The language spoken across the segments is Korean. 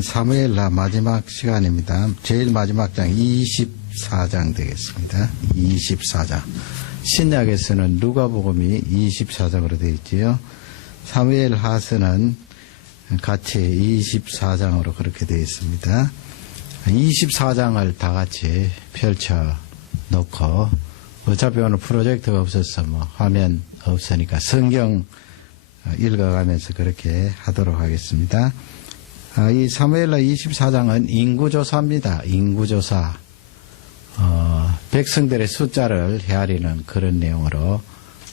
사무엘하 마지막 시간입니다. 제일 마지막 장 24장 되겠습니다. 24장. 신약에서는 누가복음이 24장으로 되어 있지요. 사무엘하서는 같이 24장으로 그렇게 되어 있습니다. 24장을 다 같이 펼쳐 놓고, 어차피 오늘 프로젝트가 없어서 화면 없으니까 성경 읽어가면서 그렇게 하도록 하겠습니다. 이 사무엘하 24장은 인구조사입니다. 인구조사. 백성들의 숫자를 헤아리는 그런 내용으로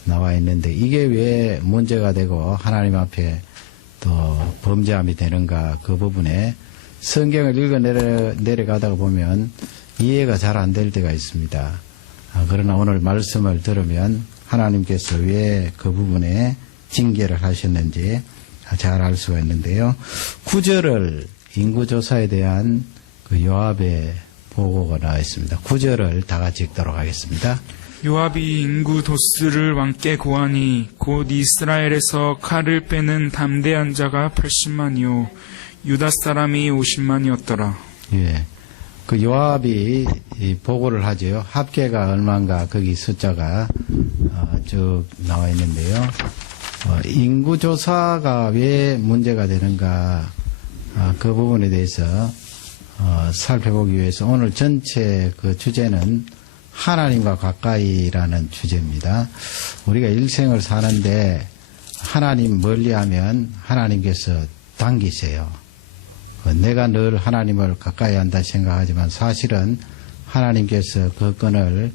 나와 있는데, 이게 왜 문제가 되고 하나님 앞에 또 범죄함이 되는가, 그 부분에 성경을 읽어 내려가다가 보면 이해가 잘 안 될 때가 있습니다. 그러나 오늘 말씀을 들으면 하나님께서 왜 그 부분에 징계를 하셨는지 잘 알 수가 있는데요. 9절을 인구조사에 대한 그 요압의 보고가 나와 있습니다. 9절을 다 같이 읽도록 하겠습니다. 요압이 인구 도스를 왕께 고하니 곧 이스라엘에서 칼을 빼는 담대한 자가 80만이요 유다 사람이 50만이었더라. 예. 그 요압이 보고를 하죠. 합계가 얼마인가 거기 숫자가 쭉 나와 있는데요. 인구조사가 왜 문제가 되는가, 그 부분에 대해서 살펴보기 위해서 오늘 전체 그 주제는 하나님과 가까이라는 주제입니다. 우리가 일생을 사는데 하나님 멀리하면 하나님께서 당기세요. 내가 늘 하나님을 가까이 한다 생각하지만 사실은 하나님께서 그 끈을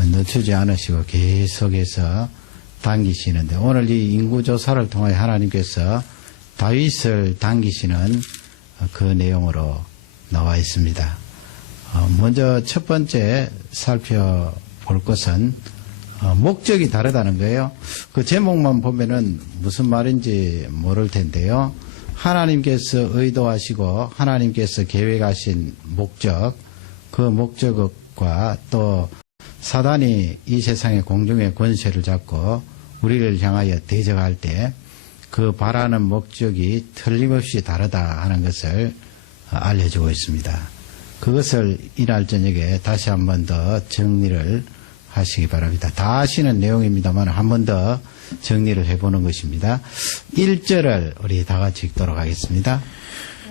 늦추지 않으시고 계속해서 당기시는데, 오늘 이 인구조사를 통하여 하나님께서 다윗을 당기시는 그 내용으로 나와 있습니다. 먼저 첫 번째 살펴볼 것은 목적이 다르다는 거예요. 그 제목만 보면은 무슨 말인지 모를 텐데요. 하나님께서 의도하시고 하나님께서 계획하신 목적, 그 목적과 또 사단이 이 세상의 공중의 권세를 잡고 우리를 향하여 대적할 때 그 바라는 목적이 틀림없이 다르다 하는 것을 알려주고 있습니다. 그것을 이날 저녁에 다시 한 번 더 정리를 하시기 바랍니다. 다 아시는 내용입니다만 한 번 더 정리를 해보는 것입니다. 1절을 우리 다 같이 읽도록 하겠습니다.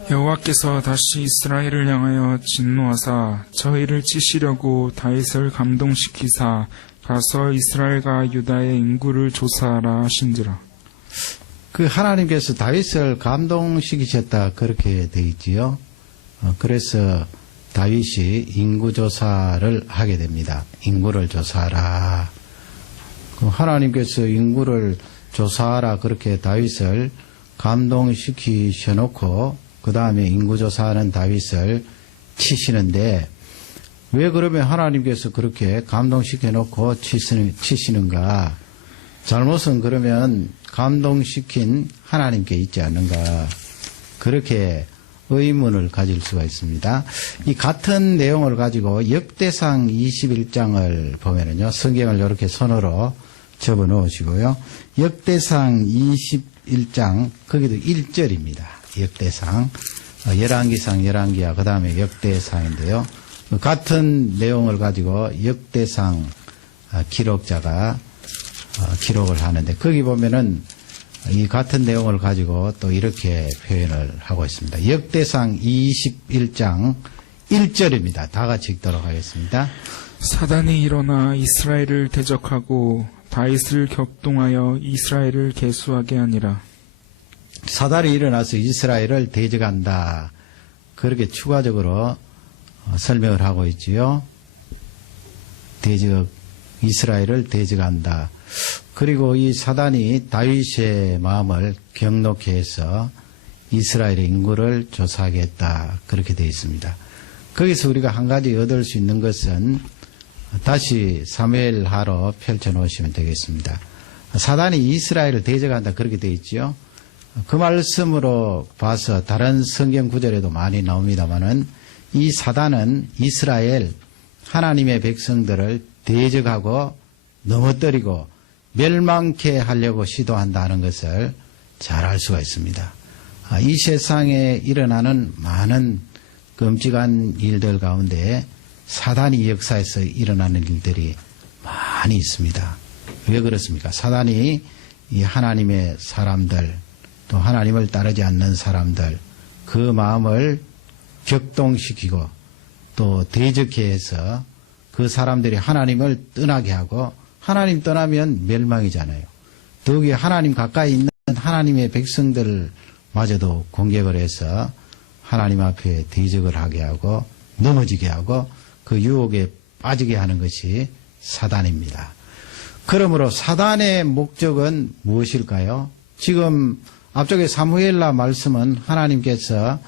여호와께서 다시 이스라엘을 향하여 진노하사 저희를 치시려고 다윗을 감동시키사 가서 이스라엘과 유다의 인구를 조사하라 하신지라. 그 하나님께서 다윗을 감동시키셨다 그렇게 되어 있지요. 그래서 다윗이 인구조사를 하게 됩니다. 인구를 조사하라. 하나님께서 인구를 조사하라 그렇게 다윗을 감동시키셔놓고 그 다음에 인구조사하는 다윗을 치시는데, 왜 그러면 하나님께서 그렇게 감동시켜놓고 치시는가? 잘못은 그러면 감동시킨 하나님께 있지 않는가? 그렇게 의문을 가질 수가 있습니다. 이 같은 내용을 가지고 역대상 21장을 보면은요, 성경을 이렇게 손으로 접어 놓으시고요. 역대상 21장, 거기도 1절입니다. 역대상. 열왕기상, 열왕기하, 그 다음에 역대상인데요. 같은 내용을 가지고 역대상 기록자가 기록을 하는데, 거기 보면은 이 같은 내용을 가지고 또 이렇게 표현을 하고 있습니다. 역대상 21장 1절입니다. 다 같이 읽도록 하겠습니다. 사단이 일어나 이스라엘을 대적하고 다윗을 격동하여 이스라엘을 계수하게 하니라. 사단이 일어나서 이스라엘을 대적한다. 그렇게 추가적으로 설명을 하고 있지요. 이스라엘을 대적한다. 그리고 이 사단이 다윗의 마음을 경록케 해서 이스라엘의 인구를 조사하겠다. 그렇게 되어 있습니다. 거기서 우리가 한 가지 얻을 수 있는 것은 다시 사무엘하로 펼쳐놓으시면 되겠습니다. 사단이 이스라엘을 대적한다. 그렇게 되어 있죠. 그 말씀으로 봐서 다른 성경 구절에도 많이 나옵니다마는 이 사단은 이스라엘 하나님의 백성들을 대적하고 넘어뜨리고 멸망케 하려고 시도한다는 것을 잘 알 수가 있습니다. 이 세상에 일어나는 많은 끔찍한 일들 가운데 사단이 역사에서 일어나는 일들이 많이 있습니다. 왜 그렇습니까? 사단이 이 하나님의 사람들, 또 하나님을 따르지 않는 사람들, 그 마음을 격동시키고 또 대적해 해서 그 사람들이 하나님을 떠나게 하고, 하나님 떠나면 멸망이잖아요. 더욱이 하나님 가까이 있는 하나님의 백성들마저도 공격을 해서 하나님 앞에 대적을 하게 하고 넘어지게 하고 그 유혹에 빠지게 하는 것이 사단입니다. 그러므로 사단의 목적은 무엇일까요? 지금 앞쪽에 사무엘라 말씀은 하나님께서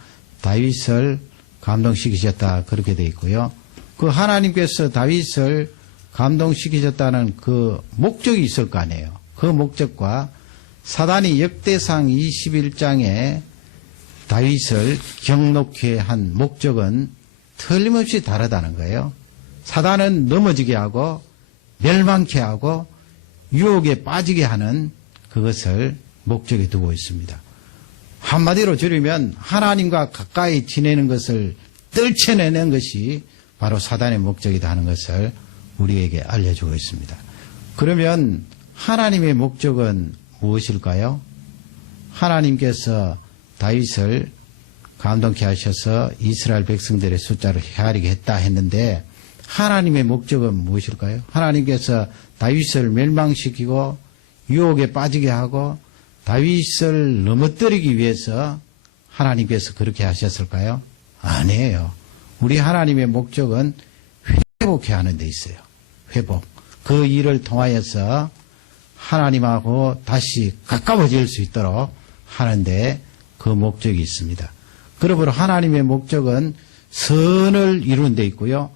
다윗을 감동시키셨다 그렇게 되어 있고요. 그 하나님께서 다윗을 감동시키셨다는 그 목적이 있을 거 아니에요. 그 목적과 사단이 역대상 21장에 다윗을 경록케 한 목적은 틀림없이 다르다는 거예요. 사단은 넘어지게 하고 멸망케 하고 유혹에 빠지게 하는 그것을 목적에 두고 있습니다. 한마디로 줄이면 하나님과 가까이 지내는 것을 떨쳐내는 것이 바로 사단의 목적이다 하는 것을 우리에게 알려주고 있습니다. 그러면 하나님의 목적은 무엇일까요? 하나님께서 다윗을 감동케 하셔서 이스라엘 백성들의 숫자를 헤아리게 했다 했는데 하나님의 목적은 무엇일까요? 하나님께서 다윗을 멸망시키고 유혹에 빠지게 하고 다윗을 넘어뜨리기 위해서 하나님께서 그렇게 하셨을까요? 아니에요. 우리 하나님의 목적은 회복해 하는 데 있어요. 회복. 그 일을 통하여서 하나님하고 다시 가까워질 수 있도록 하는데 그 목적이 있습니다. 그러므로 하나님의 목적은 선을 이루는 데 있고요.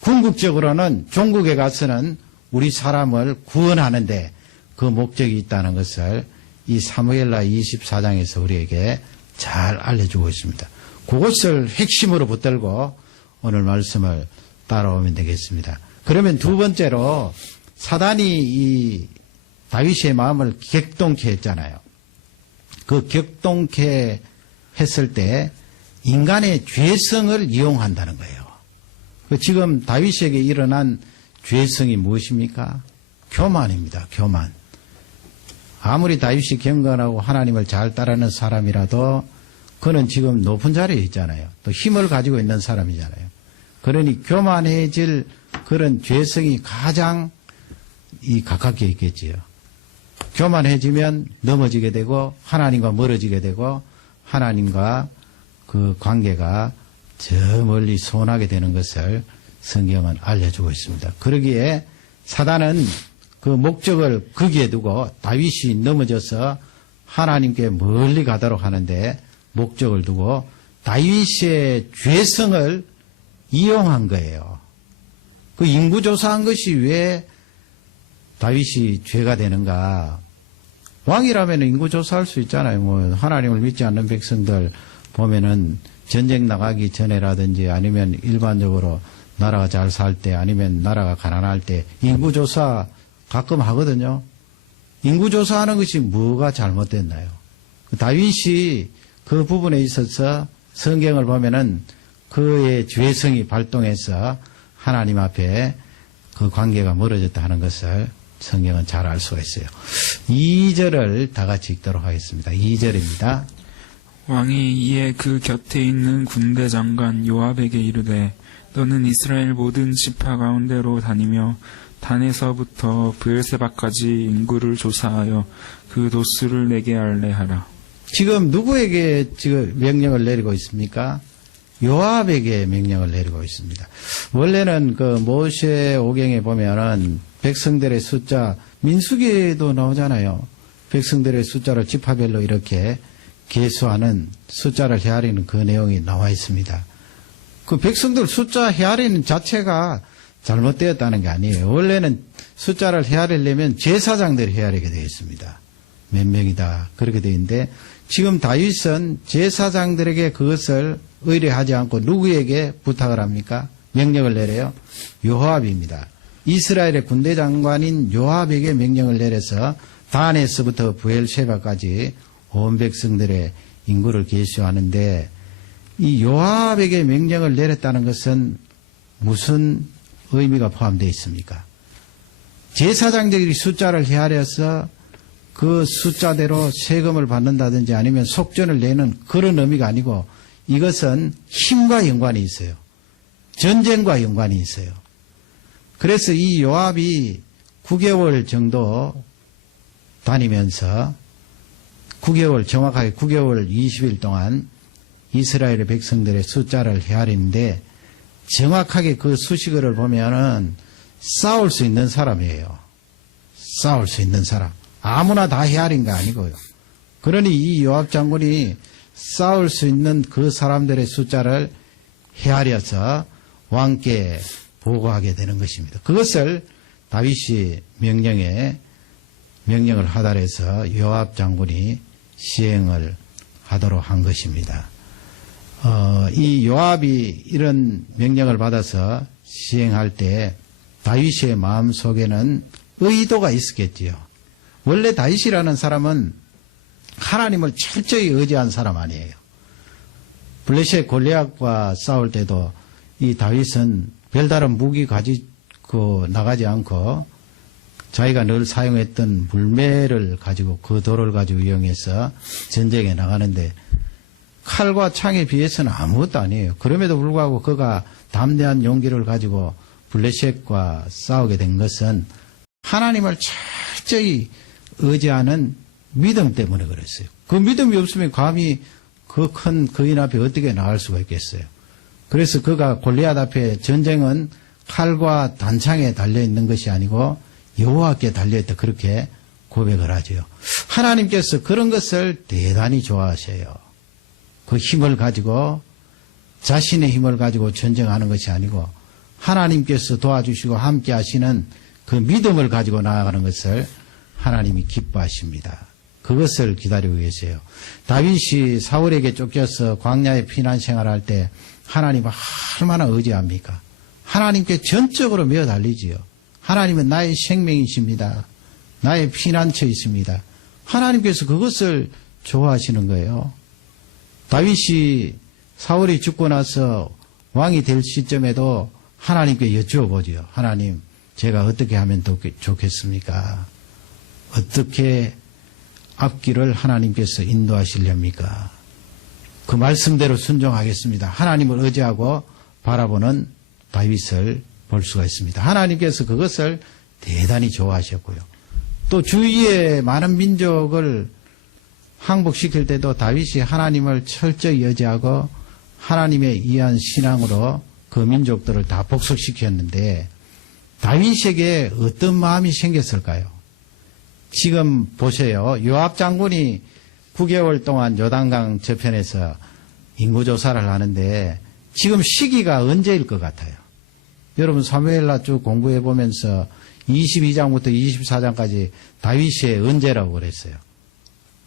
궁극적으로는 종국에 가서는 우리 사람을 구원하는데 그 목적이 있다는 것을 이 사무엘라 24장에서 우리에게 잘 알려주고 있습니다. 그것을 핵심으로 붙들고 오늘 말씀을 따라오면 되겠습니다. 그러면 두 번째로 사단이 이 다윗의 마음을 격동케 했잖아요. 그 격동케 했을 때 인간의 죄성을 이용한다는 거예요. 지금 다윗에게 일어난 죄성이 무엇입니까? 교만입니다. 교만. 아무리 다윗이 경건하고 하나님을 잘 따르는 사람이라도 그는 지금 높은 자리에 있잖아요. 또 힘을 가지고 있는 사람이잖아요. 그러니 교만해질 그런 죄성이 가장 가깝게 있겠지요. 교만해지면 넘어지게 되고 하나님과 멀어지게 되고 하나님과 그 관계가 저 멀리 소원하게 되는 것을 성경은 알려주고 있습니다. 그러기에 사단은 그 목적을 거기에 두고 다윗이 넘어져서 하나님께 멀리 가도록 하는데 목적을 두고 다윗의 죄성을 이용한 거예요. 그 인구조사한 것이 왜 다윗이 죄가 되는가? 왕이라면 인구조사할 수 있잖아요. 뭐 하나님을 믿지 않는 백성들 보면은 전쟁 나가기 전에라든지 아니면 일반적으로 나라가 잘 살 때 아니면 나라가 가난할 때 인구조사 가끔 하거든요. 인구조사하는 것이 뭐가 잘못됐나요? 다윗이 그 부분에 있어서 성경을 보면은 그의 죄성이 발동해서 하나님 앞에 그 관계가 멀어졌다 하는 것을 성경은 잘 알 수가 있어요. 2절을 다 같이 읽도록 하겠습니다. 2절입니다. 왕이 이에 그 곁에 있는 군대 장관 요압에게 이르되 너는 이스라엘 모든 지파 가운데로 다니며 단에서부터 브엘세바까지 인구를 조사하여 그 도수를 내게 알레하라. 지금 누구에게 지금 명령을 내리고 있습니까? 요압에게 명령을 내리고 있습니다. 원래는 그 모세 오경에 보면은 백성들의 숫자, 민수기에도 나오잖아요. 백성들의 숫자를 지파별로 이렇게 계수하는 숫자를 헤아리는 그 내용이 나와 있습니다. 그 백성들 숫자 헤아리는 자체가 잘못되었다는 게 아니에요. 원래는 숫자를 헤아리려면 제사장들이 헤아리게 되어 있습니다. 몇 명이다 그렇게 되어 있는데 지금 다윗은 제사장들에게 그것을 의뢰하지 않고 누구에게 부탁을 합니까? 명령을 내려요? 요압입니다. 이스라엘의 군대 장관인 요압에게 명령을 내려서 단에서부터 브엘셰바까지 온 백성들의 인구를 계수하는데 이 요압에게 명령을 내렸다는 것은 무슨 의미가 포함되어 있습니까? 제사장들이 숫자를 헤아려서 그 숫자대로 세금을 받는다든지 아니면 속전을 내는 그런 의미가 아니고 이것은 힘과 연관이 있어요. 전쟁과 연관이 있어요. 그래서 이 요압이 9개월 정도 다니면서 9개월, 정확하게 9개월 20일 동안 이스라엘의 백성들의 숫자를 헤아리는데 정확하게 그 수식어를 보면은 싸울 수 있는 사람이에요. 싸울 수 있는 사람. 아무나 다 헤아린 거 아니고요. 그러니 이 요압 장군이 싸울 수 있는 그 사람들의 숫자를 헤아려서 왕께 보고하게 되는 것입니다. 그것을 다윗이 명령을 하달해서 요압 장군이 시행을 하도록 한 것입니다. 이 요압이 이런 명령을 받아서 시행할 때 다윗의 마음 속에는 의도가 있었겠지요. 원래 다윗이라는 사람은 하나님을 철저히 의지한 사람 아니에요. 블레셋 골리앗과 싸울 때도 이 다윗은 별다른 무기 가지고 나가지 않고 자기가 늘 사용했던 물매를 가지고 그 돌을 가지고 이용해서 전쟁에 나가는데 칼과 창에 비해서는 아무것도 아니에요. 그럼에도 불구하고 그가 담대한 용기를 가지고 블레셋과 싸우게 된 것은 하나님을 철저히 의지하는 믿음 때문에 그랬어요. 그 믿음이 없으면 감히 그 큰 거인 앞에 어떻게 나갈 수가 있겠어요. 그래서 그가 골리앗 앞에 전쟁은 칼과 단창에 달려있는 것이 아니고 여호와께 달려있다 그렇게 고백을 하죠. 하나님께서 그런 것을 대단히 좋아하셔요. 그 힘을 가지고 자신의 힘을 가지고 전쟁하는 것이 아니고 하나님께서 도와주시고 함께 하시는 그 믿음을 가지고 나아가는 것을 하나님이 기뻐하십니다. 그것을 기다리고 계세요. 다윗이 사울에게 쫓겨서 광야에 피난 생활할 때 하나님을 얼마나 의지합니까? 하나님께 전적으로 메어 달리지요. 하나님은 나의 생명이십니다. 나의 피난처이십니다. 하나님께서 그것을 좋아하시는 거예요. 다윗이 사울이 죽고 나서 왕이 될 시점에도 하나님께 여쭈어보지요. 하나님, 제가 어떻게 하면 좋겠습니까? 어떻게 앞길을 하나님께서 인도하시렵니까? 그 말씀대로 순종하겠습니다. 하나님을 의지하고 바라보는 다윗을 볼 수가 있습니다. 하나님께서 그것을 대단히 좋아하셨고요. 또 주위의 많은 민족을 항복시킬 때도 다윗이 하나님을 철저히 의지하고 하나님의 의한 신앙으로 그 민족들을 다 복속시켰는데 다윗에게 어떤 마음이 생겼을까요? 지금 보세요. 요압 장군이 9개월 동안 요단강 저편에서 인구조사를 하는데 지금 시기가 언제일 것 같아요? 여러분 사무엘라 쭉 공부해 보면서 22장부터 24장까지 다윗의 언제라고 그랬어요.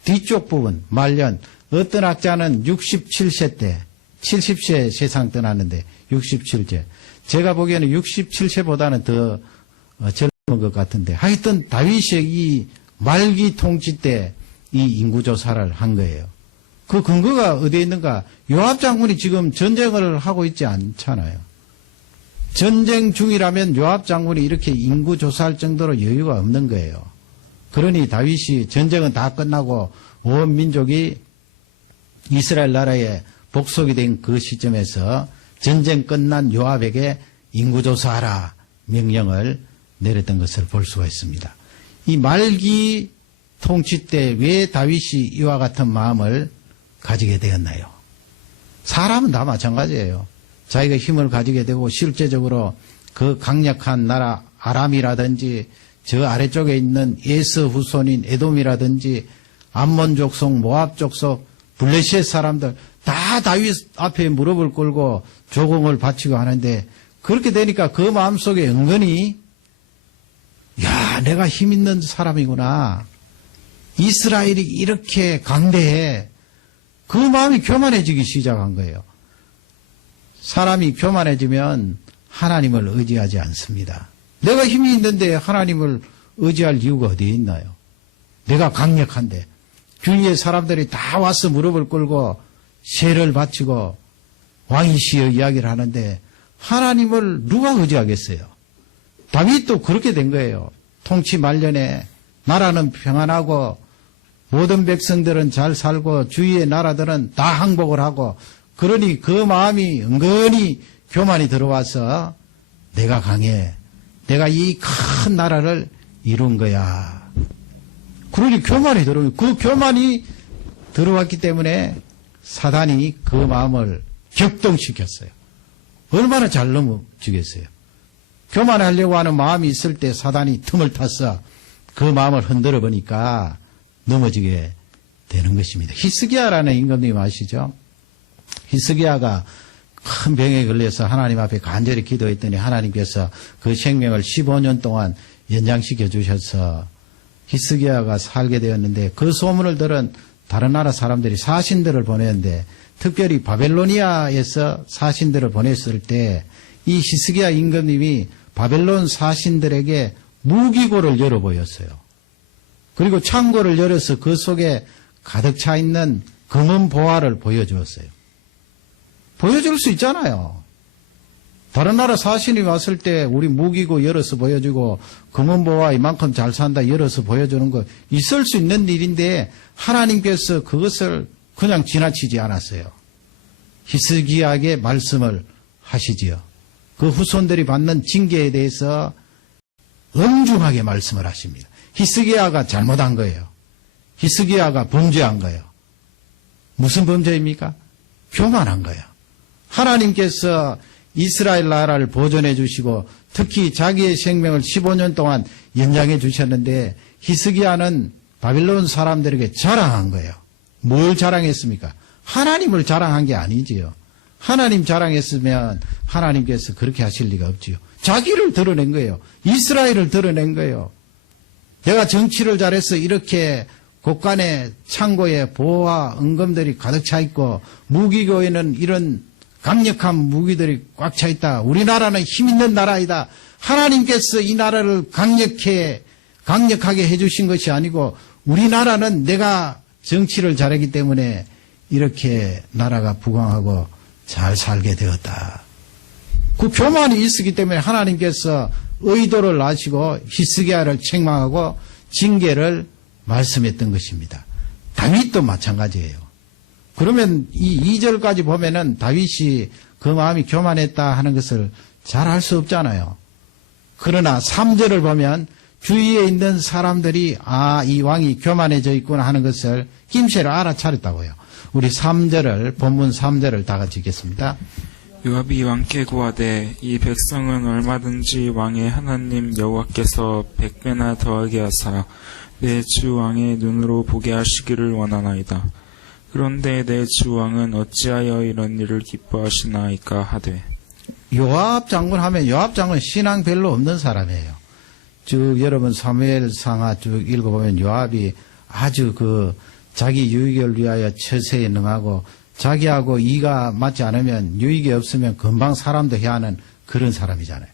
뒤쪽 부분 말년 어떤 학자는 67세 때 70세 세상 떠났는데 67세 제가 보기에는 67세보다는 더 젊은 것 같은데 하여튼 다윗의 이 말기 통치 때 이 인구조사를 한 거예요. 그 근거가 어디에 있는가? 요압 장군이 지금 전쟁을 하고 있지 않잖아요. 전쟁 중이라면 요압 장군이 이렇게 인구조사할 정도로 여유가 없는 거예요. 그러니 다윗이 전쟁은 다 끝나고 온 민족이 이스라엘 나라에 복속이 된 그 시점에서 전쟁 끝난 요압에게 인구조사하라 명령을 내렸던 것을 볼 수가 있습니다. 이 말기 통치 때 왜 다윗이 이와 같은 마음을 가지게 되었나요? 사람은 다 마찬가지예요. 자기가 힘을 가지게 되고 실제적으로 그 강력한 나라 아람이라든지 저 아래쪽에 있는 에서 후손인 에돔이라든지 암몬 족속, 모압 족속, 블레셋 사람들 다 다윗 앞에 무릎을 꿇고 조공을 바치고 하는데 그렇게 되니까 그 마음속에 은근히 야, 내가 힘 있는 사람이구나. 이스라엘이 이렇게 강대해. 그 마음이 교만해지기 시작한 거예요. 사람이 교만해지면 하나님을 의지하지 않습니다. 내가 힘이 있는데 하나님을 의지할 이유가 어디에 있나요? 내가 강력한데. 주위의 사람들이 다 와서 무릎을 꿇고 세를 바치고 왕이시여 이야기를 하는데 하나님을 누가 의지하겠어요? 다윗도 그렇게 된 거예요. 통치 말년에 나라는 평안하고 모든 백성들은 잘 살고 주위의 나라들은 다 항복을 하고 그러니 그 마음이 은근히 교만이 들어와서 내가 강해. 내가 이 큰 나라를 이룬 거야. 그러니 교만이 들어오고 그 교만이 들어왔기 때문에 사단이 그 마음을 격동시켰어요. 얼마나 잘 넘어지겠어요. 교만하려고 하는 마음이 있을 때 사단이 틈을 타서 그 마음을 흔들어 보니까 넘어지게 되는 것입니다. 히스기야라는 임금님 아시죠? 히스기야가 큰 병에 걸려서 하나님 앞에 간절히 기도했더니 하나님께서 그 생명을 15년 동안 연장시켜 주셔서 히스기야가 살게 되었는데 그 소문을 들은 다른 나라 사람들이 사신들을 보냈는데 특별히 바벨로니아에서 사신들을 보냈을 때 이 히스기야 임금님이 바벨론 사신들에게 무기고를 열어 보였어요. 그리고 창고를 열어서 그 속에 가득 차 있는 금은 보화를 보여주었어요. 보여줄 수 있잖아요. 다른 나라 사신이 왔을 때 우리 무기고 열어서 보여주고 금은 보화 이만큼 잘 산다 열어서 보여주는 거 있을 수 있는 일인데 하나님께서 그것을 그냥 지나치지 않았어요. 히스기야에게 말씀을 하시지요. 그 후손들이 받는 징계에 대해서 엄중하게 말씀을 하십니다. 히스기야가 잘못한 거예요. 히스기야가 범죄한 거예요. 무슨 범죄입니까? 교만한 거예요. 하나님께서 이스라엘 나라를 보존해 주시고 특히 자기의 생명을 15년 동안 연장해 주셨는데 히스기야는 바빌론 사람들에게 자랑한 거예요. 뭘 자랑했습니까? 하나님을 자랑한 게 아니지요. 하나님 자랑했으면 하나님께서 그렇게 하실 리가 없지요. 자기를 드러낸 거예요. 이스라엘을 드러낸 거예요. 내가 정치를 잘해서 이렇게 곳간에 창고에 보호와 은검들이 가득 차 있고 무기고에는 이런 강력한 무기들이 꽉 차 있다. 우리나라는 힘 있는 나라이다. 하나님께서 이 나라를 강력하게 해주신 것이 아니고 우리나라는 내가 정치를 잘했기 때문에 이렇게 나라가 부강하고 잘 살게 되었다. 그 교만이 있었기 때문에 하나님께서 의도를 아시고 히스기야를 책망하고 징계를 말씀했던 것입니다. 다윗도 마찬가지예요. 그러면 이 2절까지 보면은 다윗이 그 마음이 교만했다 하는 것을 잘 알 수 없잖아요. 그러나 3절을 보면 주위에 있는 사람들이 이 왕이 교만해져 있구나 하는 것을 김새를 알아차렸다고요. 우리 3절을 본문 3절을 다 같이 읽겠습니다. 요압이 왕께 구하되 이 백성은 얼마든지 왕의 하나님 여호와께서 100배나 더하게 하사 내 주 왕의 눈으로 보게 하시기를 원하나이다. 그런데 내 주 왕은 어찌하여 이런 일을 기뻐하시나이까 하되. 요압 장군 하면 요압 장군 신앙 별로 없는 사람이에요. 쭉 여러분 사무엘상하 쭉 읽어보면 요압이 아주 자기 유익을 위하여 처세에 능하고 자기하고 이가 맞지 않으면 유익이 없으면 금방 사람도 해야 하는 그런 사람이잖아요.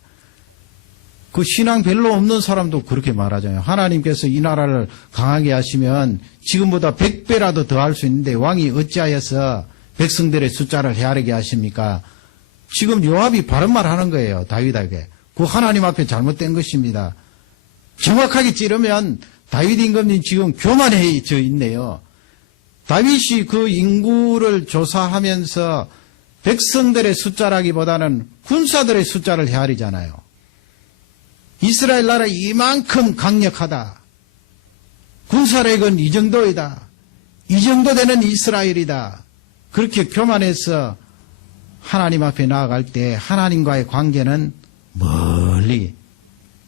그 신앙 별로 없는 사람도 그렇게 말하잖아요. 하나님께서 이 나라를 강하게 하시면 지금보다 100배라도 더 할 수 있는데 왕이 어찌하여서 백성들의 숫자를 헤아리게 하십니까? 지금 요압이 바른 말 하는 거예요. 다윗에게. 그 하나님 앞에 잘못된 것입니다. 정확하게 찌르면 다윗 임금님 지금 교만해져 있네요. 다윗이 그 인구를 조사하면서 백성들의 숫자라기보다는 군사들의 숫자를 헤아리잖아요. 이스라엘 나라 이만큼 강력하다. 군사력은 이 정도이다. 이 정도 되는 이스라엘이다. 그렇게 교만해서 하나님 앞에 나아갈 때 하나님과의 관계는 멀리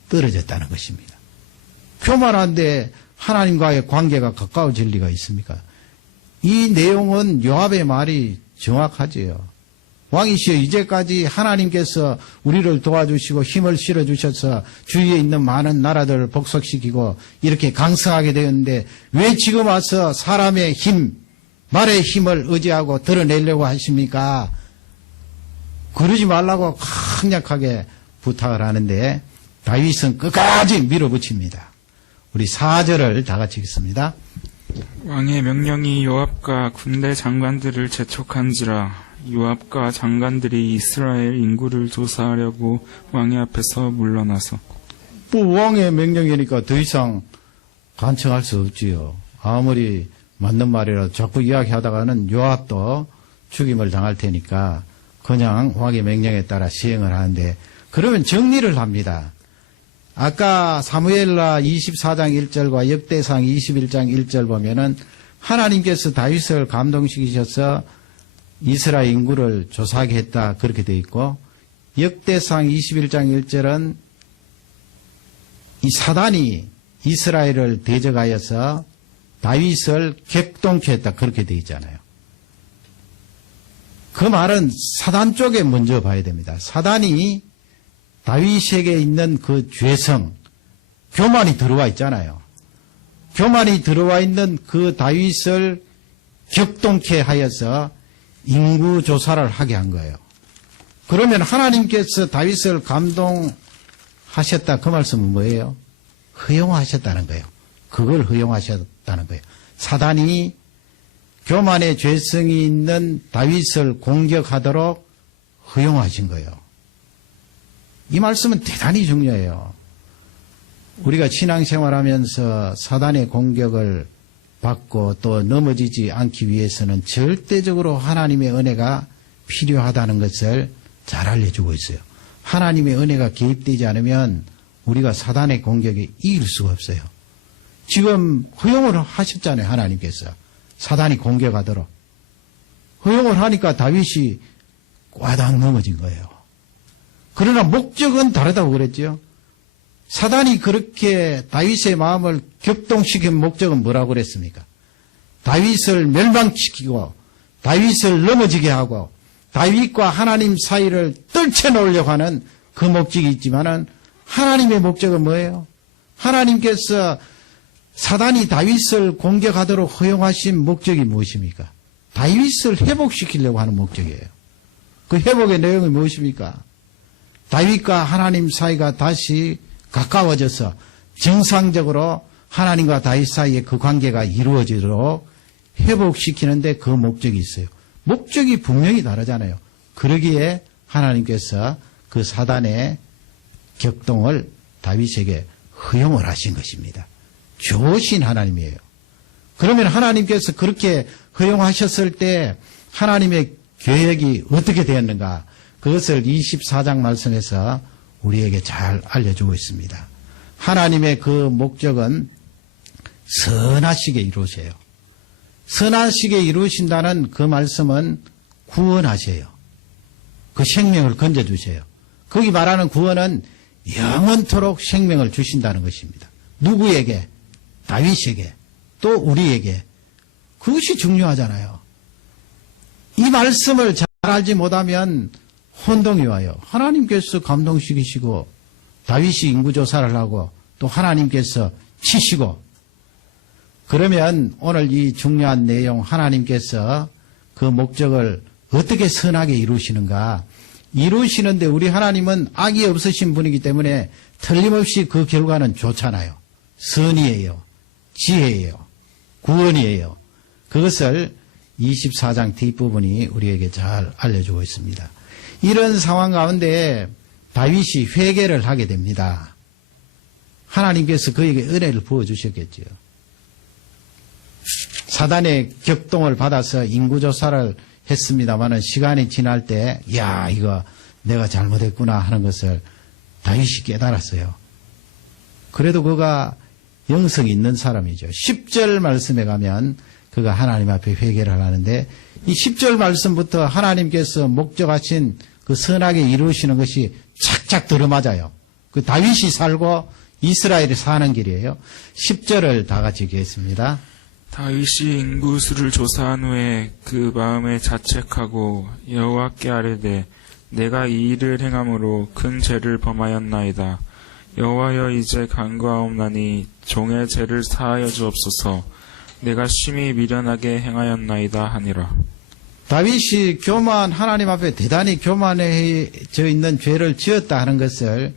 떨어졌다는 것입니다. 교만한데 하나님과의 관계가 가까워질 리가 있습니까? 이 내용은 요압의 말이 정확하지요. 왕이시여 이제까지 하나님께서 우리를 도와주시고 힘을 실어주셔서 주위에 있는 많은 나라들을 복속시키고 이렇게 강성하게 되었는데 왜 지금 와서 사람의 힘, 말의 힘을 의지하고 드러내려고 하십니까? 그러지 말라고 강력하게 부탁을 하는데 다윗은 끝까지 밀어붙입니다. 우리 4절을 다 같이 읽습니다. 왕의 명령이 요압과 군대 장관들을 재촉한지라 요압과 장관들이 이스라엘 인구를 조사하려고 왕의 앞에서 물러나서 뭐 왕의 명령이니까 더 이상 간청할 수 없지요. 아무리 맞는 말이라도 자꾸 이야기하다가는 요압도 죽임을 당할 테니까 그냥 왕의 명령에 따라 시행을 하는데, 그러면 정리를 합니다. 아까 사무엘라 24장 1절과 역대상 21장 1절 보면은 하나님께서 다윗을 감동시키셔서 이스라엘 인구를 조사하게 했다, 그렇게 되어 있고, 역대상 21장 1절은 이 사단이 이스라엘을 대적하여서 다윗을 격동케 했다, 그렇게 되어 있잖아요. 그 말은 사단 쪽에 먼저 봐야 됩니다. 사단이 다윗에게 있는 그 죄성, 교만이 들어와 있잖아요. 교만이 들어와 있는 그 다윗을 격동케 하여서 인구조사를 하게 한 거예요. 그러면 하나님께서 다윗을 감동하셨다, 그 말씀은 뭐예요? 허용하셨다는 거예요. 그걸 허용하셨다는 거예요. 사단이 교만의 죄성이 있는 다윗을 공격하도록 허용하신 거예요. 이 말씀은 대단히 중요해요. 우리가 신앙생활하면서 사단의 공격을 받고 또 넘어지지 않기 위해서는 절대적으로 하나님의 은혜가 필요하다는 것을 잘 알려주고 있어요. 하나님의 은혜가 개입되지 않으면 우리가 사단의 공격에 이길 수가 없어요. 지금 허용을 하셨잖아요, 하나님께서. 사단이 공격하도록. 허용을 하니까 다윗이 꽈당 넘어진 거예요. 그러나 목적은 다르다고 그랬죠. 사단이 그렇게 다윗의 마음을 격동시킨 목적은 뭐라고 그랬습니까? 다윗을 멸망시키고 다윗을 넘어지게 하고 다윗과 하나님 사이를 떨쳐놓으려고 하는 그 목적이 있지만은 하나님의 목적은 뭐예요? 하나님께서 사단이 다윗을 공격하도록 허용하신 목적이 무엇입니까? 다윗을 회복시키려고 하는 목적이에요. 그 회복의 내용이 무엇입니까? 다윗과 하나님 사이가 다시 가까워져서 정상적으로 하나님과 다윗 사이의 그 관계가 이루어지도록 회복시키는데 그 목적이 있어요. 목적이 분명히 다르잖아요. 그러기에 하나님께서 그 사단의 격동을 다윗에게 허용을 하신 것입니다. 좋으신 하나님이에요. 그러면 하나님께서 그렇게 허용하셨을 때 하나님의 계획이 어떻게 되었는가? 그것을 24장 말씀에서 우리에게 잘 알려주고 있습니다. 하나님의 그 목적은 선하시게 이루셔요. 선하시게 이루신다는 그 말씀은 구원하셔요. 그 생명을 건져주셔요. 거기 말하는 구원은 영원토록 생명을 주신다는 것입니다. 누구에게? 다윗에게, 또 우리에게. 그것이 중요하잖아요. 이 말씀을 잘 알지 못하면 혼동이 와요. 하나님께서 감동시키시고 다윗이 인구조사를 하고 또 하나님께서 치시고, 그러면 오늘 이 중요한 내용, 하나님께서 그 목적을 어떻게 선하게 이루시는가, 이루시는데 우리 하나님은 악이 없으신 분이기 때문에 틀림없이 그 결과는 좋잖아요. 선이에요. 지혜예요. 구원이에요. 그것을 24장 뒷부분이 우리에게 잘 알려주고 있습니다. 이런 상황 가운데 다윗이 회개를 하게 됩니다. 하나님께서 그에게 은혜를 부어주셨겠지요. 사단의 격동을 받아서 인구조사를 했습니다마는 시간이 지날 때, 야, 이거 내가 잘못했구나 하는 것을 다윗이 깨달았어요. 그래도 그가 영성이 있는 사람이죠. 10절 말씀에 가면 그가 하나님 앞에 회개를 하는데, 이 10절 말씀부터 하나님께서 목적하신 그 선하게 이루시는 것이 착착 들어맞아요. 그 다윗이 살고 이스라엘이 사는 길이에요. 10절을 다 같이 읽겠습니다. 다윗이 인구수를 조사한 후에 그 마음에 자책하고 여호와께 아뢰되 내가 이 일을 행함으로 큰 죄를 범하였나이다. 여호와여, 이제 간구하옵나니 종의 죄를 사하여 주옵소서. 내가 심히 미련하게 행하였나이다 하니라. 다윗이 하나님 앞에 대단히 교만해져 있는 죄를 지었다 하는 것을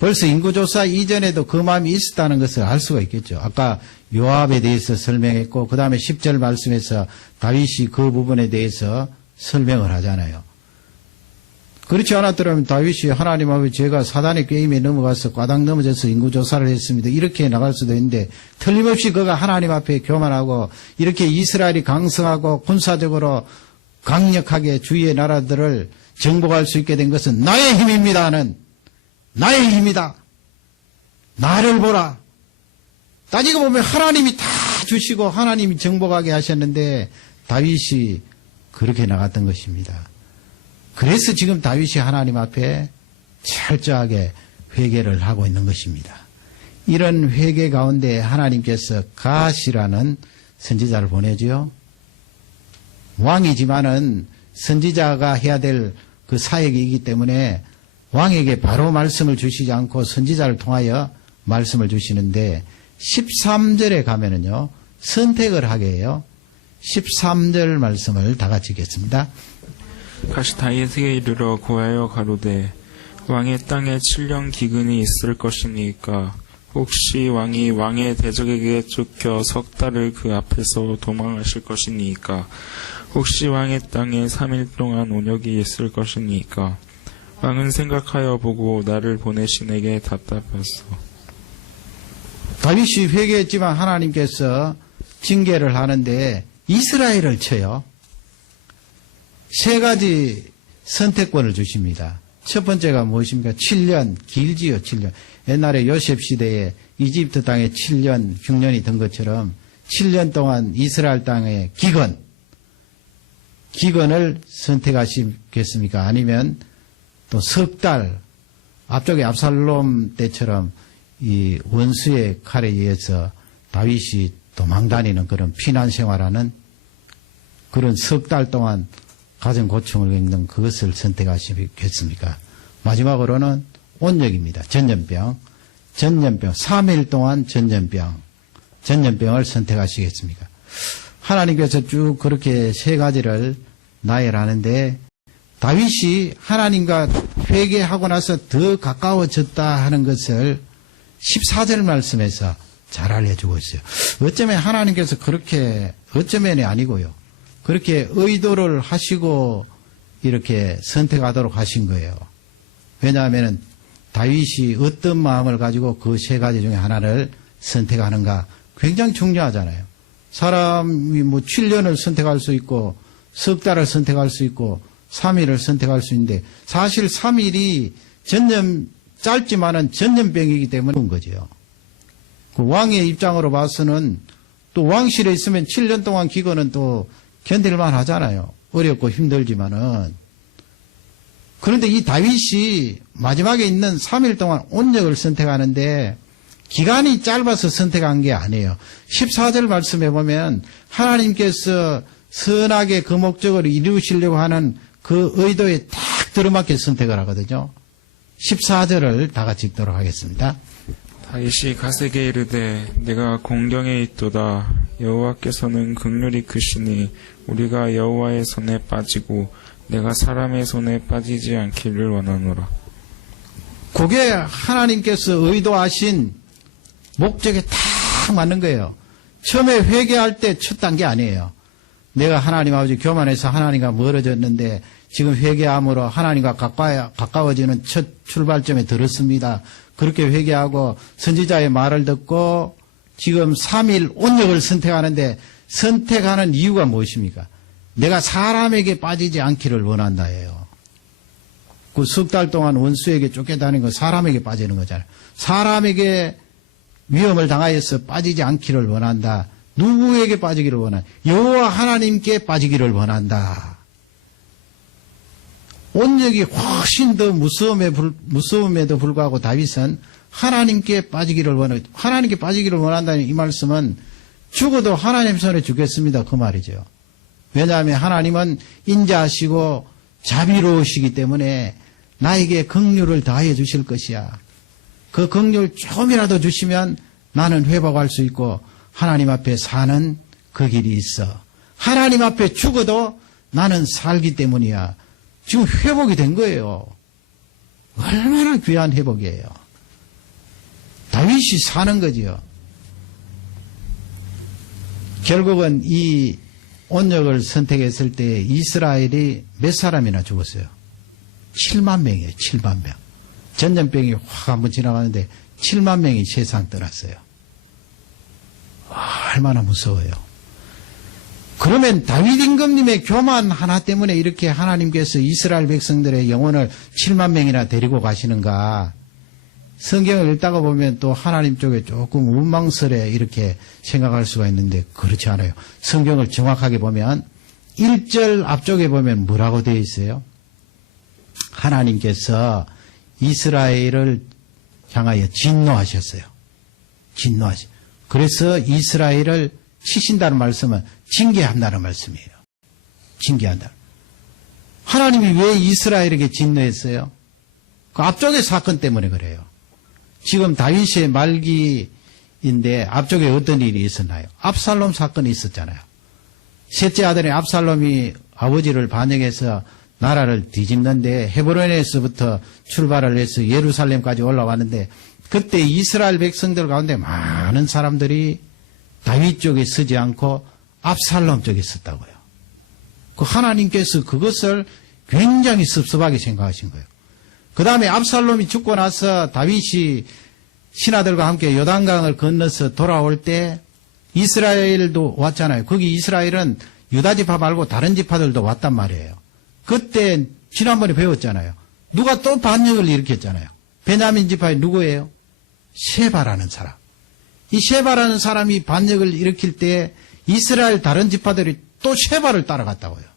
벌써 인구조사 이전에도 그 마음이 있었다는 것을 알 수가 있겠죠. 아까 요압에 대해서 설명했고 그 다음에 10절 말씀에서 다윗이 그 부분에 대해서 설명을 하잖아요. 그렇지 않았더라면 다윗이 하나님 앞에 제가 사단의 꾀임에 넘어가서 과당 넘어져서 인구조사를 했습니다. 이렇게 나갈 수도 있는데 틀림없이 그가 하나님 앞에 교만하고 이렇게 이스라엘이 강성하고 군사적으로 강력하게 주위의 나라들을 정복할 수 있게 된 것은 나의 힘입니다는 나의 힘이다. 나를 보라. 따지고 보면 하나님이 다 주시고 하나님이 정복하게 하셨는데 다윗이 그렇게 나갔던 것입니다. 그래서 지금 다윗이 하나님 앞에 철저하게 회개를 하고 있는 것입니다. 이런 회개 가운데 하나님께서 갓이라는 선지자를 보내지요. 왕이지만은 선지자가 해야 될 그 사역이기 때문에 왕에게 바로 말씀을 주시지 않고 선지자를 통하여 말씀을 주시는데 13절에 가면은요 선택을 하게 해요. 13절 말씀을 다 같이 읽겠습니다. 다시 다윗에게 이르러 고하여 가로되 왕의 땅에 7년 기근이 있을 것이니까 혹시 왕이 왕의 대적에게 쫓겨 석 달을 그 앞에서 도망하실 것이니까 혹시 왕의 땅에 3일 동안 온역이 있을 것이니까 왕은 생각하여 보고 나를 보내신 에게 답답하소. 다윗이 회개했지만 하나님께서 징계를 하는데 이스라엘을 쳐요. 세 가지 선택권을 주십니다. 첫 번째가 무엇입니까? 7년, 길지요, 7년. 옛날에 요셉 시대에 이집트 땅에 7년, 흉년이 든 것처럼 7년 동안 이스라엘 땅에 기근을 선택하시겠습니까? 아니면 또 석 달, 앞쪽에 압살롬 때처럼 이 원수의 칼에 의해서 다윗이 도망다니는 그런 피난 생활하는 그런 석 달 동안 가정 고충을 겪는 그것을 선택하시겠습니까? 마지막으로는 온역입니다. 전염병, 3일 동안 전염병을 선택하시겠습니까? 하나님께서 쭉 그렇게 세 가지를 나열하는데 다윗이 하나님과 회개하고 나서 더 가까워졌다 하는 것을 14절 말씀에서 잘 알려주고 있어요. 어쩌면 하나님께서 그렇게, 어쩌면이 아니고요. 그렇게 의도를 하시고 이렇게 선택하도록 하신 거예요. 왜냐하면 다윗이 어떤 마음을 가지고 그 세 가지 중에 하나를 선택하는가 굉장히 중요하잖아요. 사람이 뭐 7년을 선택할 수 있고 석 달을 선택할 수 있고 3일을 선택할 수 있는데 사실 3일이 짧지만은 전염병이기 때문에 그런 거죠. 그 왕의 입장으로 봐서는 또 왕실에 있으면 7년 동안 기근은 또 견딜만 하잖아요. 어렵고 힘들지만은. 그런데 이 다윗이 마지막에 있는 3일 동안 온역을 선택하는데 기간이 짧아서 선택한 게 아니에요. 14절 말씀해 보면 하나님께서 선하게 그 목적을 이루시려고 하는 그 의도에 딱 들어맞게 선택을 하거든요. 14절을 다 같이 읽도록 하겠습니다. 다윗이 갓에게 이르되 내가 공경에 있도다. 여호와께서는 긍휼이 크시니 우리가 여호와의 손에 빠지고 내가 사람의 손에 빠지지 않기를 원하노라. 그게 하나님께서 의도하신 목적에 딱 맞는 거예요. 처음에 회개할 때 첫 단계 아니에요. 내가 하나님 아버지 교만해서 하나님과 멀어졌는데 지금 회개함으로 하나님과 가까워지는 첫 출발점에 들었습니다. 그렇게 회개하고 선지자의 말을 듣고 지금 3일 온역을 선택하는데 선택하는 이유가 무엇입니까? 내가 사람에게 빠지지 않기를 원한다예요. 그 석 달 동안 원수에게 쫓겨다니는 거 사람에게 빠지는 거잖아요. 사람에게 위험을 당하여서 빠지지 않기를 원한다. 누구에게 빠지기를 원한다? 여호와 하나님께 빠지기를 원한다. 온역이 훨씬 더 무서움에도 불구하고 다윗은 하나님께 빠지기를 원해요. 하나님께 빠지기를 원한다는 이 말씀은 죽어도 하나님 손에 죽겠습니다. 그 말이죠. 왜냐하면 하나님은 인자하시고 자비로우시기 때문에 나에게 긍휼을 다해 주실 것이야. 그 긍휼 조금이라도 주시면 나는 회복할 수 있고 하나님 앞에 사는 그 길이 있어. 하나님 앞에 죽어도 나는 살기 때문이야. 지금 회복이 된 거예요. 얼마나 귀한 회복이에요. 다윗이 사는 거지요. 결국은 이 온역을 선택했을 때 이스라엘이 몇 사람이나 죽었어요? 7만 명이에요. 7만 명. 전염병이 확 한번 지나가는데 7만 명이 세상 떠났어요. 얼마나 무서워요. 그러면 다윗 임금님의 교만 하나 때문에 이렇게 하나님께서 이스라엘 백성들의 영혼을 7만 명이나 데리고 가시는가? 성경을 읽다가 보면 또 하나님 쪽에 조금 원망스레 이렇게 생각할 수가 있는데 그렇지 않아요. 성경을 정확하게 보면 1절 앞쪽에 보면 뭐라고 되어 있어요? 하나님께서 이스라엘을 향하여 진노하셨어요. 그래서 이스라엘을 치신다는 말씀은 징계한다는 말씀이에요. 징계한다. 하나님이 왜 이스라엘에게 진노했어요? 그 앞쪽의 사건 때문에 그래요. 지금 다윗의 말기인데 앞쪽에 어떤 일이 있었나요? 압살롬 사건이 있었잖아요. 셋째 아들의 압살롬이 아버지를 반역해서 나라를 뒤집는데 헤브론에서부터 출발을 해서 예루살렘까지 올라왔는데 그때 이스라엘 백성들 가운데 많은 사람들이 다윗 쪽에 서지 않고 압살롬 쪽에 섰다고요. 그 하나님께서 그것을 굉장히 섭섭하게 생각하신 거예요. 그 다음에 압살롬이 죽고 나서 다윗이 신하들과 함께 요단강을 건너서 돌아올 때 이스라엘도 왔잖아요. 거기 이스라엘은 유다 지파 말고 다른 지파들도 왔단 말이에요. 그때 지난번에 배웠잖아요. 누가 또 반역을 일으켰잖아요. 베냐민 지파의 누구예요? 셰바라는 사람. 이 셰바라는 사람이 반역을 일으킬 때 이스라엘 다른 지파들이 또 셰바를 따라갔다고요.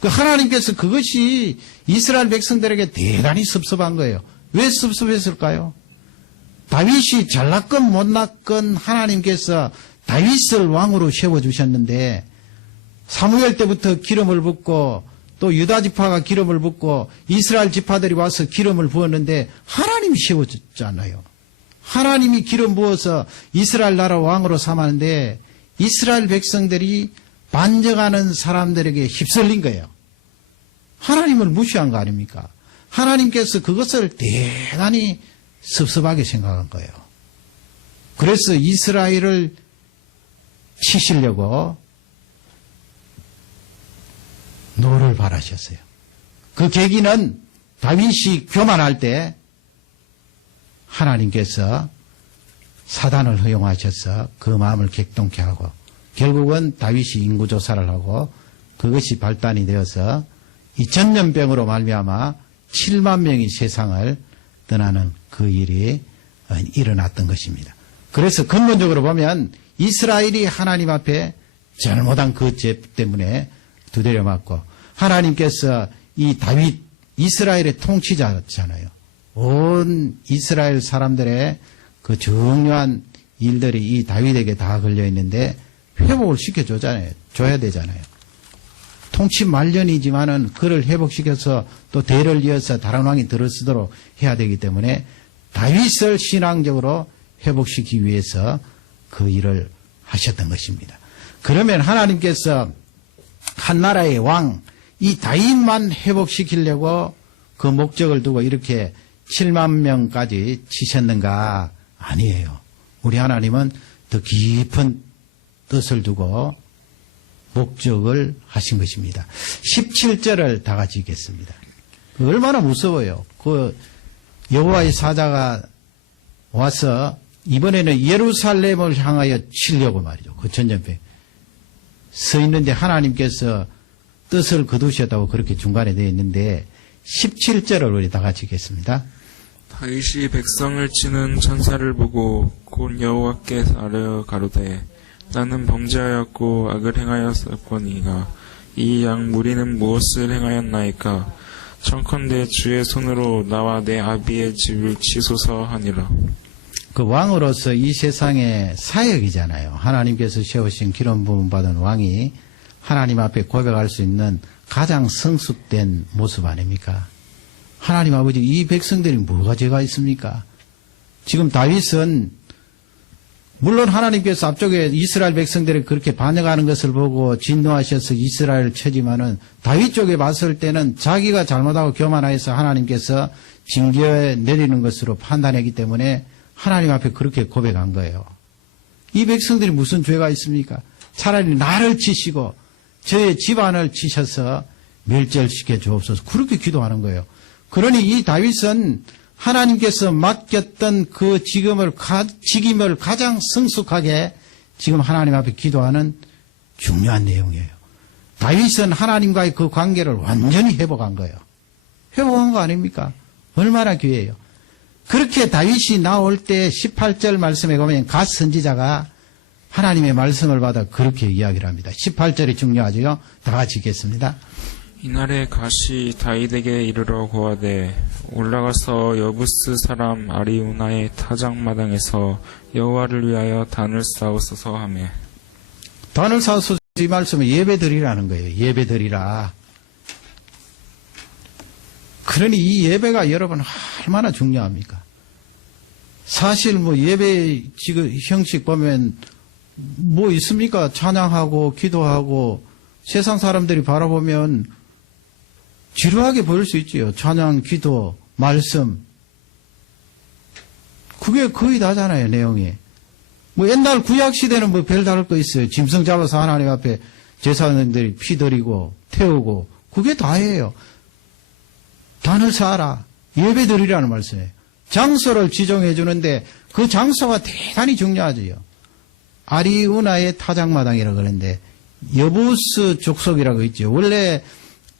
그 하나님께서 그것이 이스라엘 백성들에게 대단히 섭섭한 거예요. 왜 섭섭했을까요? 다윗이 잘났건 못났건 하나님께서 다윗을 왕으로 세워주셨는데 사무엘 때부터 기름을 붓고 또 유다 지파가 기름을 붓고 이스라엘 지파들이 와서 기름을 부었는데 하나님이 세워줬잖아요. 하나님이 기름 부어서 이스라엘 나라 왕으로 삼았는데 이스라엘 백성들이 반역하는 사람들에게 휩쓸린 거예요. 하나님을 무시한 거 아닙니까? 하나님께서 그것을 대단히 섭섭하게 생각한 거예요. 그래서 이스라엘을 치시려고 노를 바라셨어요. 그 계기는 다윗이 교만할 때 하나님께서 사단을 허용하셔서 그 마음을 객동케 하고 결국은 다윗이 인구조사를 하고 그것이 발단이 되어서 이 전염병으로 말미암아 7만 명이 세상을 떠나는 그 일이 일어났던 것입니다. 그래서 근본적으로 보면 이스라엘이 하나님 앞에 잘못한 그 죄 때문에 두드려 맞고 하나님께서 이 다윗 이스라엘의 통치자잖아요. 온 이스라엘 사람들의 그 중요한 일들이 이 다윗에게 다 걸려 있는데 회복을 줘야 되잖아요. 통치 말년이지만은 그를 회복시켜서 또 대를 이어서 다른 왕이 들어서도록 해야 되기 때문에 다윗을 신앙적으로 회복시키기 위해서 그 일을 하셨던 것입니다. 그러면 하나님께서 한 나라의 왕, 이 다윗만 회복시키려고 그 목적을 두고 이렇게 7만 명까지 치셨는가? 아니에요. 우리 하나님은 더 깊은 뜻을 두고 목적을 하신 것입니다. 17절을 다 같이 읽겠습니다. 얼마나 무서워요. 그 여호와의 사자가 와서 이번에는 예루살렘을 향하여 치려고 말이죠. 그 전염병 서 있는데 하나님께서 뜻을 거두셨다고 그렇게 중간에 되어 있는데 17절을 우리 다 같이 읽겠습니다. 다윗이 백성을 치는 천사를 보고 곧 여호와께 아뢰어 가로되 나는 범죄하였고 악을 행하였거니가 이 양 무리는 무엇을 행하였나이까 청컨대 주의 손으로 나와 내 아비의 집을 치소서 하니라. 그 왕으로서 이 세상의 사역이잖아요. 하나님께서 세우신 기름 부음 받은 왕이 하나님 앞에 고백할 수 있는 가장 성숙된 모습 아닙니까? 하나님 아버지, 이 백성들이 뭐가 죄가 있습니까? 지금 다윗은 물론 하나님께서 앞쪽에 이스라엘 백성들이 그렇게 반역하는 것을 보고 진노하셔서 이스라엘을 쳐지만은 다윗 쪽에 봤을 때는 자기가 잘못하고 교만하여서 하나님께서 징계 내리는 것으로 판단했기 때문에 하나님 앞에 그렇게 고백한 거예요. 이 백성들이 무슨 죄가 있습니까? 차라리 나를 치시고 저의 집안을 치셔서 멸절시켜 주옵소서. 그렇게 기도하는 거예요. 그러니 이 다윗은 하나님께서 맡겼던 그 직임을 가장 성숙하게 지금 하나님 앞에 기도하는 중요한 내용이에요. 다윗은 하나님과의 그 관계를 완전히 회복한 거예요. 회복한 거 아닙니까? 얼마나 귀해요. 그렇게 다윗이 나올 때 18절 말씀에 보면 갓 선지자가 하나님의 말씀을 받아 그렇게 이야기를 합니다. 18절이 중요하죠. 다 같이 읽겠습니다. 이날에 갓이 다윗에게 이르러 고하되 올라가서 여부스 사람 아리우나의 타작마당에서 여호와를 위하여 단을 쌓으소서 하매. 단을 쌓으소서 이 말씀은 예배드리라는 거예요. 예배드리라. 그러니 이 예배가 여러분 얼마나 중요합니까? 사실 뭐 예배 지금 형식 보면 뭐 있습니까? 찬양하고 기도하고 세상 사람들이 바라보면 지루하게 보일 수 있지요. 찬양, 기도, 말씀. 그게 거의 다잖아요, 내용이. 뭐 옛날 구약시대는 뭐 별다를 거 있어요. 짐승 잡아서 하나님 앞에 제사장들이 피 들이고 태우고 그게 다예요. 단을 쌓아라. 예배 드리라는 말씀이에요. 장소를 지정해 주는데 그 장소가 대단히 중요하지요. 아리우나의 타작마당이라고 그러는데 여부스 족속이라고 있죠. 원래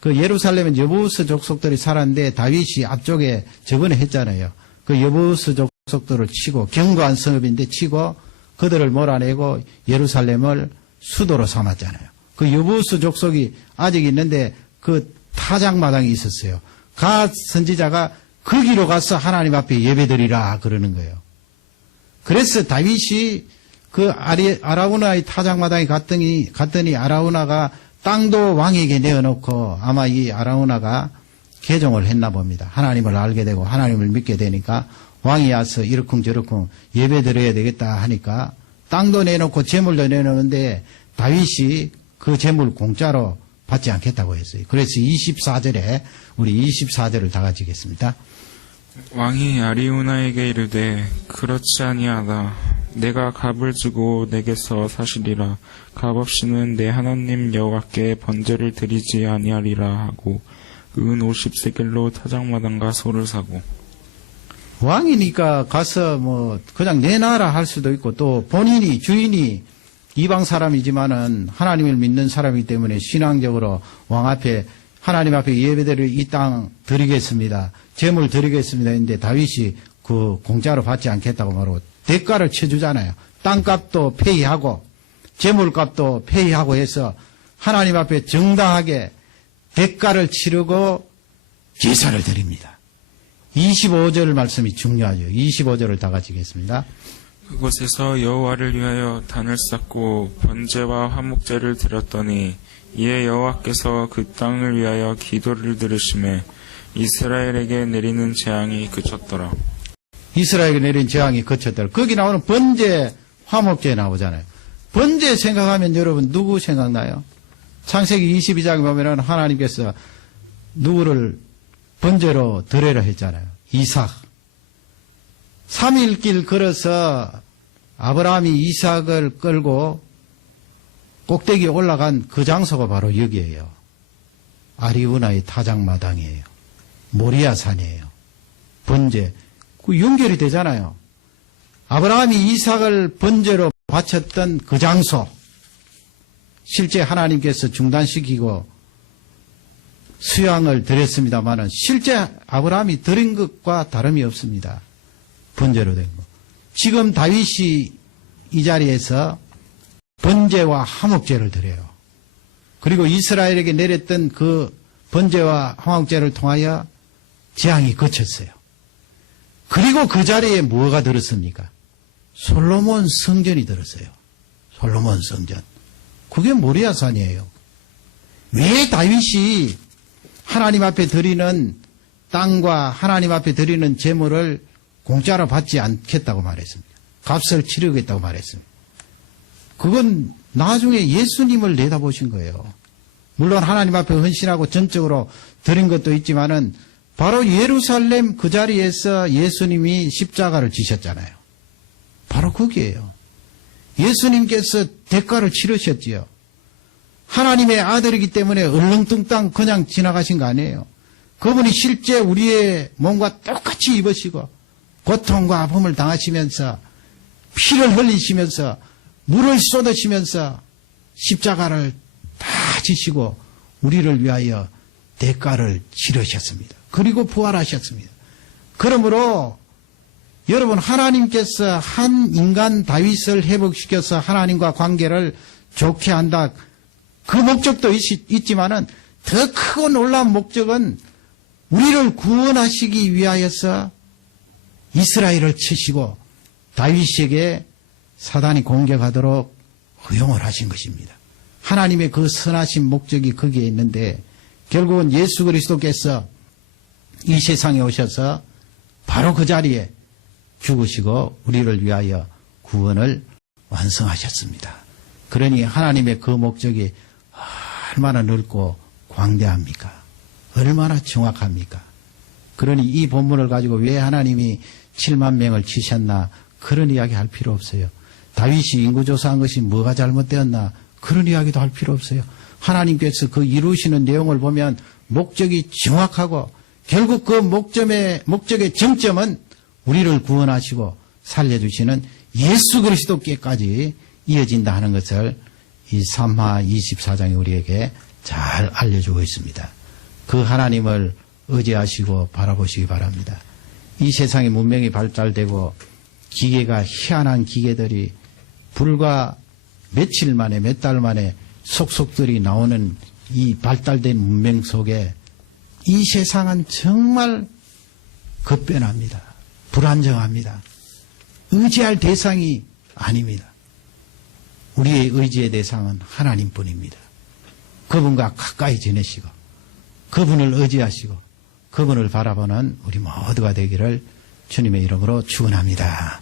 그 예루살렘은 여부스 족속들이 살았는데 다윗이 앞쪽에 저번에 했잖아요. 그 여부스 족속들을 치고 견고한 성읍인데 치고 그들을 몰아내고 예루살렘을 수도로 삼았잖아요. 그 여부스 족속이 아직 있는데 그 타작마당이 있었어요. 갓 선지자가 거기로 가서 하나님 앞에 예배드리라 그러는 거예요. 그래서 다윗이 그 아라우나의 타작마당에 갔더니 아라우나가 땅도 왕에게 내어놓고 아마 이 아라우나가 개종을 했나 봅니다. 하나님을 알게 되고 하나님을 믿게 되니까 왕이 와서 이러쿵저러쿵 예배드려야 되겠다 하니까 땅도 내놓고 재물도 내놓는데 다윗이 그 재물 공짜로 받지 않겠다고 했어요. 그래서 24절에 우리 24절을 다 같이 읽겠습니다. 왕이 아리우나에게 이르되 그렇지 아니하다. 내가 값을 주고 내게서 사시리라. 값 없이는 내 하나님 여호와께 번제를 드리지 아니하리라 하고 은 50세겔로 타작마당과 소를 사고. 왕이니까 가서 뭐 그냥 내놔라 할 수도 있고 또 본인이 주인이 이방 사람이지만은 하나님을 믿는 사람이기 때문에 신앙적으로 왕 앞에 하나님 앞에 예배드릴 이 땅 드리겠습니다. 재물 드리겠습니다. 했는데 다윗이 그 공짜로 받지 않겠다고 말하고 대가를 쳐주잖아요. 땅값도 페이하고 재물값도 페이하고 해서 하나님 앞에 정당하게 대가를 치르고 제사를 드립니다. 25절 말씀이 중요하죠. 25절을 다 같이 읽겠습니다. 그곳에서 여호와를 위하여 단을 쌓고 번제와 화목제를 드렸더니 이에 여호와께서 그 땅을 위하여 기도를 들으시매 이스라엘에게 내리는 재앙이 그쳤더라. 이스라엘에게 내린 재앙이 그쳤더라. 거기 나오는 번제, 화목제 나오잖아요. 번제 생각하면 여러분 누구 생각나요? 창세기 22장에 보면 하나님께서 누구를 번제로 드려라 했잖아요. 이삭. 3일 길 걸어서 아브라함이 이삭을 끌고 꼭대기에 올라간 그 장소가 바로 여기예요. 아리우나의 타작마당이에요. 모리아산이에요. 번제. 그 연결이 되잖아요. 아브라함이 이삭을 번제로 바쳤던 그 장소. 실제 하나님께서 중단시키고 수양을 드렸습니다마는 실제 아브라함이 드린 것과 다름이 없습니다. 번제로 된 거. 지금 다윗이 이 자리에서 번제와 화목제를 드려요. 그리고 이스라엘에게 내렸던 그 번제와 화목제를 통하여 재앙이 그쳤어요. 그리고 그 자리에 뭐가 들었습니까? 솔로몬 성전이 들었어요. 솔로몬 성전. 그게 모리아산이에요. 왜 다윗이 하나님 앞에 드리는 땅과 하나님 앞에 드리는 재물을 공짜로 받지 않겠다고 말했습니다. 값을 치르겠다고 말했습니다. 그건 나중에 예수님을 내다보신 거예요. 물론 하나님 앞에 헌신하고 전적으로 드린 것도 있지만은 바로 예루살렘 그 자리에서 예수님이 십자가를 지셨잖아요. 바로 거기에요. 예수님께서 대가를 치르셨지요. 하나님의 아들이기 때문에 얼렁뚱땅 그냥 지나가신 거 아니에요. 그분이 실제 우리의 몸과 똑같이 입으시고 고통과 아픔을 당하시면서 피를 흘리시면서 물을 쏟으시면서 십자가를 다 지시고 우리를 위하여 대가를 치르셨습니다. 그리고 부활하셨습니다. 그러므로 여러분, 하나님께서 한 인간 다윗을 회복시켜서 하나님과 관계를 좋게 한다. 그 목적도 있지만은 더 크고 놀라운 목적은 우리를 구원하시기 위하여서 이스라엘을 치시고 다윗에게 사단이 공격하도록 허용을 하신 것입니다. 하나님의 그 선하신 목적이 거기에 있는데 결국은 예수 그리스도께서 이 세상에 오셔서 바로 그 자리에 죽으시고 우리를 위하여 구원을 완성하셨습니다. 그러니 하나님의 그 목적이 얼마나 넓고 광대합니까? 얼마나 정확합니까? 그러니 이 본문을 가지고 왜 하나님이 7만 명을 치셨나 그런 이야기 할 필요 없어요. 다윗이 인구조사한 것이 뭐가 잘못되었나 그런 이야기도 할 필요 없어요. 하나님께서 그 이루시는 내용을 보면 목적이 정확하고 결국 그 목적의 정점은 우리를 구원하시고 살려주시는 예수 그리스도께까지 이어진다 하는 것을 이 삼하 24장이 우리에게 잘 알려주고 있습니다. 그 하나님을 의지하시고 바라보시기 바랍니다. 이 세상에 문명이 발달되고 기계가 희한한 기계들이 불과 며칠 만에 몇 달 만에 속속들이 나오는 이 발달된 문명 속에 이 세상은 정말 급변합니다. 불안정합니다. 의지할 대상이 아닙니다. 우리의 의지의 대상은 하나님뿐입니다. 그분과 가까이 지내시고 그분을 의지하시고 그분을 바라보는 우리 모두가 되기를 주님의 이름으로 축원합니다.